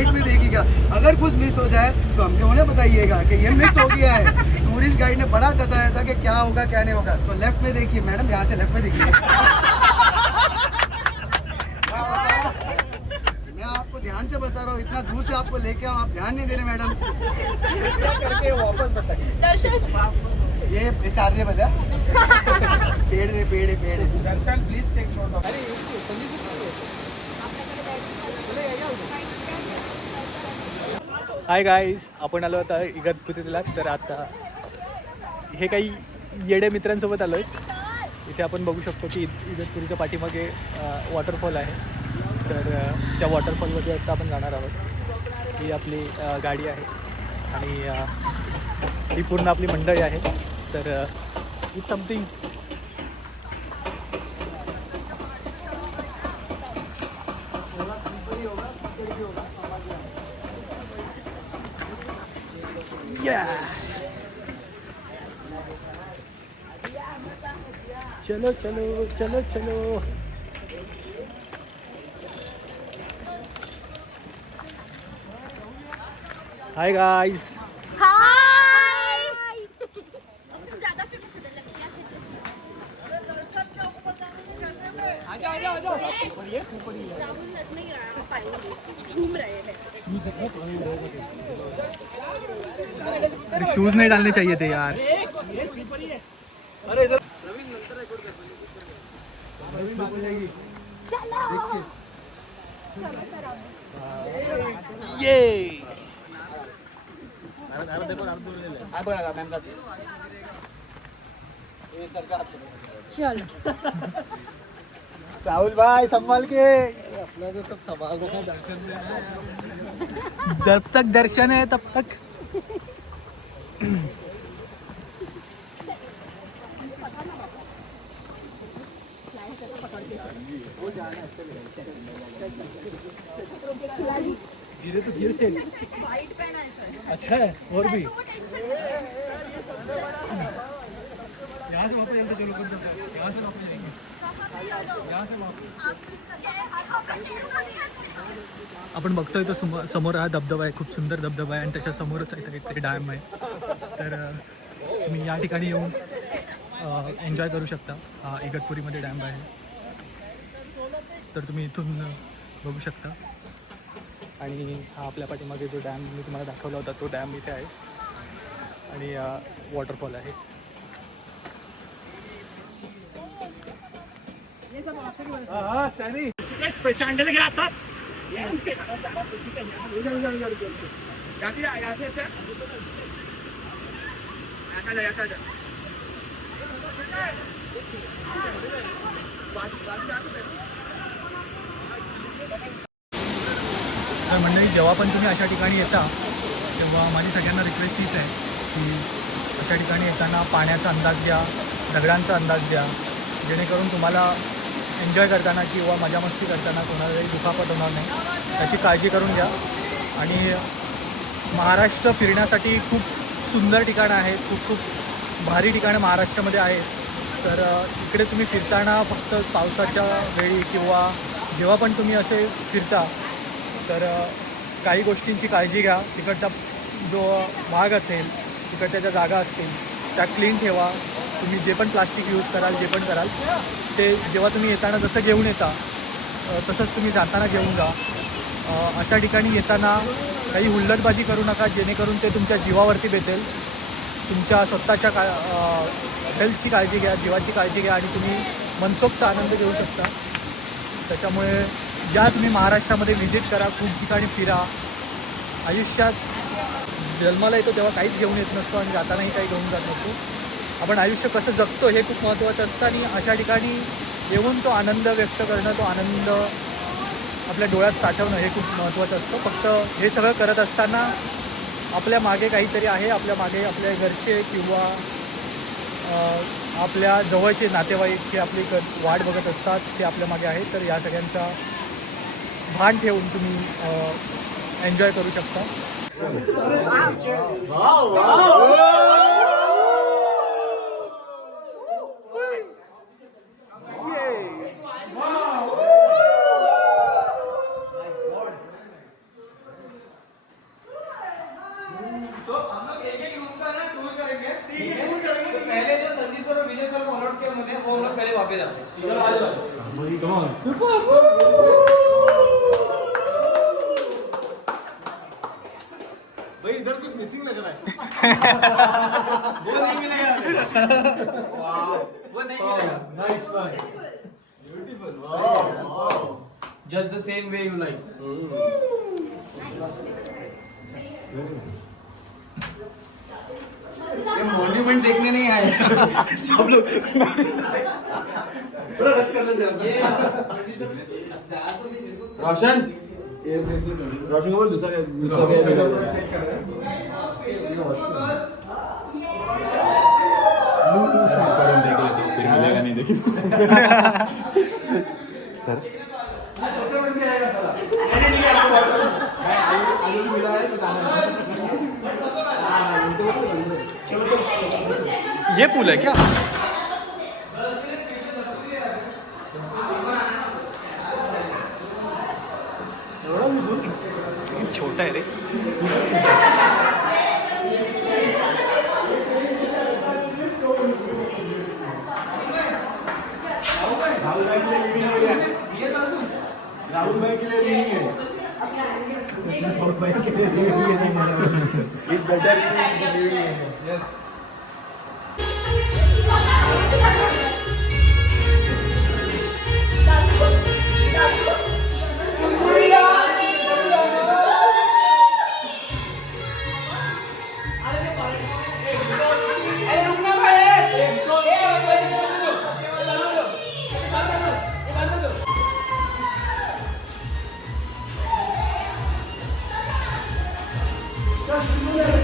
Guide में देखिएगा, अगर कुछ मिस हो जाए तो हमको उन्हें बताइएगा कि ये मिस हो गया है। टूरिस्ट गाइड ने बड़ा बताया था कि क्या होगा क्या नहीं होगा। तो लेफ्ट में देखिए मैडम, यहाँ से लेफ्ट में देखिए। मैं आपको ध्यान से बता रहा हूँ, इतना दूर से आपको लेके आओ, आप ध्यान नहीं दे रहे मैडम। करके वापस बताइए। दर्शन ये चार्जे बजा पेड़ रे पेड़ पेड़। दर्शन प्लीज टेक नोट ऑफ। अरे हाय गाईज, आपण आलो आता इगतपुरीला. तर आता हे काही येडे मित्रांसोबत आलो आहे. इथे आपण बघू शकतो की इगतपुरीच्या पाठीमागे वॉटरफॉल आहे. तर त्या वॉटरफॉलमध्ये आता आपण जाणार आहोत. ही आपली गाडी आहे आणि ही पूर्ण आपली मंडळी आहे. तर इट्स समथिंग चलो चलो चलो चलो. Hi guys. हाय. ज्यादा फेमस होने लगे क्या? राहुल नहीं आ पाएंगे, झूम रहे हैं. अरे शूज नहीं डालने चाहिए थे यार. अरे इधर ये चल राहुल भाई संभाल के, अपना तो सब संभाल को दर्शन देना है. जब तक दर्शन है तब तक. गिरे तो गिरे. वाइट पहना है सर. अच्छा है. और भी यहाँ से वापस चलते चलो, यहाँ से वापस जाएंगे, यहाँ से वापस. आपण बघतोय तो समोर हा धबधबा आहे. खूप सुंदर धबधबा आहे आणि त्याच्या समोरच काहीतरी डॅम आहे. तर तुम्ही या ठिकाणी येऊन एन्जॉय करू शकता. हा इगतपुरीमध्ये डॅम आहे. तर तुम्ही इथून बघू शकता. आणि हा आपल्या पाठीमागे जो डॅम मी तुम्हाला दाखवला होता तो डॅम इथे आहे आणि वॉटरफॉल आहे. तर मंडळी, जेव्हा पण तुम्ही अशा ठिकाणी येता तेव्हा माझी सगळ्यांना रिक्वेस्ट हीच आहे की अशा ठिकाणी येताना पाण्याचा अंदाज घ्या, दगडांचा अंदाज घ्या, जेणेकरून तुम्हाला एन्जॉय करताना किंवा मजा मस्ती करताना कोणालाही दुखापत होणार नाही, त्याची काळजी करून घ्या. आणि महाराष्ट्र फिरण्यासाठी खूप सुंदर ठिकाणं आहेत, खूप खूप भारी ठिकाणं महाराष्ट्रामध्ये आहेत. तर इकडे तुम्ही फिरताना फक्त पावसाच्या वेळी किंवा जेव्हा पण तुम्ही असे फिरता तर काही गोष्टींची काळजी घ्या. तिकडचा जो भाग असेल, तिकडच्या ज्या जागा असतील त्या क्लीन ठेवा. तुम्ही जे पण प्लास्टिक यूज कराल, जे पण कराल ते जेव्हा तुम्ही येताना जसं घेऊन येता तसंच तुम्ही जाताना घेऊन जा. अशा ठिकाणी येताना काही हुल्लडबाजी करू नका, जेणेकरून ते तुमच्या जीवावरती बेतेल. तुमच्या स्वतःच्या हेल्थची काळजी घ्या, जीवाची काळजी घ्या आणि तुम्ही मनसोक्त आनंद घेऊ शकता. त्याच्यामुळे ज्या तुम्ही महाराष्ट्रामध्ये व्हिजिट करा, खूप ठिकाणी फिरा. आयुष्यात जन्माला येतो तेव्हा काहीच घेऊन येत नसतो आणि जातानाही काही घेऊन जात नसतो. आपण आयुष्य कसं जगतो हे खूप महत्त्वाचं असतं आणि अशा ठिकाणी येऊन तो आनंद व्यक्त करणं, तो आनंद आपल्या डोळ्यात साठवणं हे खूप महत्त्वाचं असतं. फक्त हे सगळं करत असताना आपल्या मागे काहीतरी आहे, आपल्या मागे आपल्या घरचे किंवा आपल्या जवळचे नातेवाईक हे आपली वाट बघत असतात, ते आपल्या मागे आहेत. तर या सगळ्यांचा भान ठेवून तुम्ही एन्जॉय करू शकता. भाई इधर कुछ मिसिंग लग रहा है। वो नहीं मिलेगा। वो नहीं मिलेगा। Nice one. Just the same way you like. ये मॉन्यूमेंट देखने नहीं आए सब लोग. रोशन रोशन को बोल दूसरा चेक कर देख लेते फिर मिलेगा नहीं देखिए सर ये पूल है क्या? छोटा है रे. राहुल भाई के लिए नहीं है इस बेटर Just